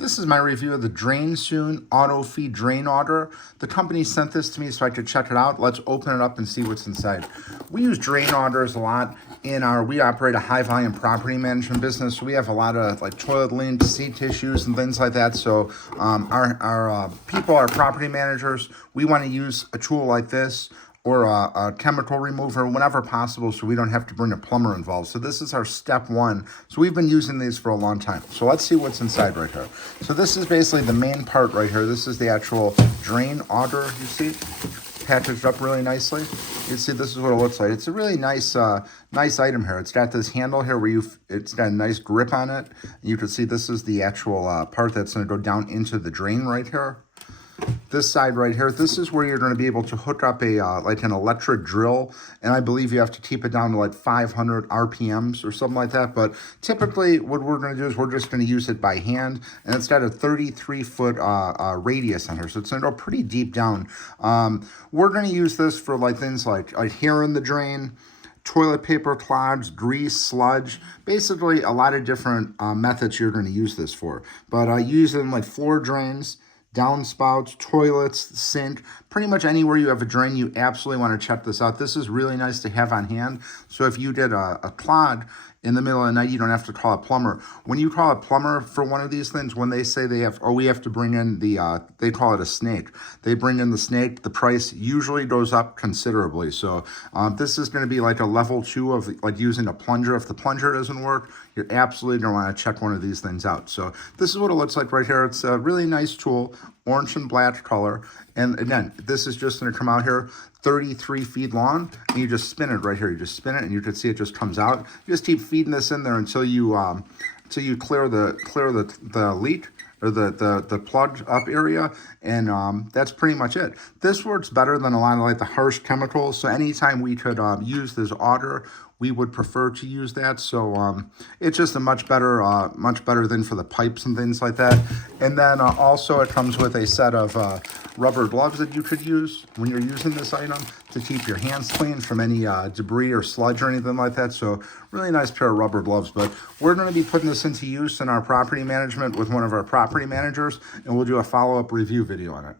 This is my review of the Drainsoon Auto Feed Drain Auger. The company sent this to me so I could check it out. Let's open it up and see what's inside. We use drain augers a lot we operate a high volume property management business. So we have a lot of like toilet lint, seat tissues and things like that. So our people, our property managers, we want to use a tool like this or a chemical remover whenever possible so we don't have to bring a plumber involved. So this is our step one. So we've been using these for a long time. So let's see what's inside right here. So this is basically the main part right here. This is the actual drain auger, you see, packaged up really nicely. You see this is what it looks like. It's a really nice nice item here. It's got this handle here where it's got a nice grip on it. You can see this is the actual part that's going to go down into the drain right here. This side right here, this is where you're going to be able to hook up a like an electric drill, and I believe you have to keep it down to like 500 RPMs or something like that. But typically what we're going to do is we're just going to use it by hand, and it's got a 33-foot radius on here, so it's going to go pretty deep down. We're going to use this for like things like hair in the drain, toilet paper clogs, grease, sludge, basically a lot of different methods you're going to use this for. But use it in like floor drains, downspouts, toilets, sink, pretty much anywhere you have a drain, you absolutely want to check this out. This is really nice to have on hand. So if you did a clog in the middle of the night, you don't have to call a plumber. When you call a plumber for one of these things, when they say they have, oh, we have to bring in the, they call it a snake. They bring in the snake, the price usually goes up considerably. So this is going to be like a level 2 of like using a plunger. If the plunger doesn't work, you're absolutely going to want to check one of these things out. So this is what it looks like right here. It's a really nice tool, orange and black color. And again, this is just going to come out here 33 feet long, and you just spin it right here. You just spin it, and you can see it just comes out. You just keep feeding this in there until you clear the leak or the plugged up area, and that's pretty much it. This works better than a lot of like the harsh chemicals. So anytime we could use this auger, we would prefer to use that. So it's just a much better than for the pipes and things like that. And then also it comes with a set of rubber gloves that you could use when you're using this item to keep your hands clean from any debris or sludge or anything like that. So really nice pair of rubber gloves. But we're going to be putting this into use in our property management with one of our property managers, and we'll do a follow-up review video on it.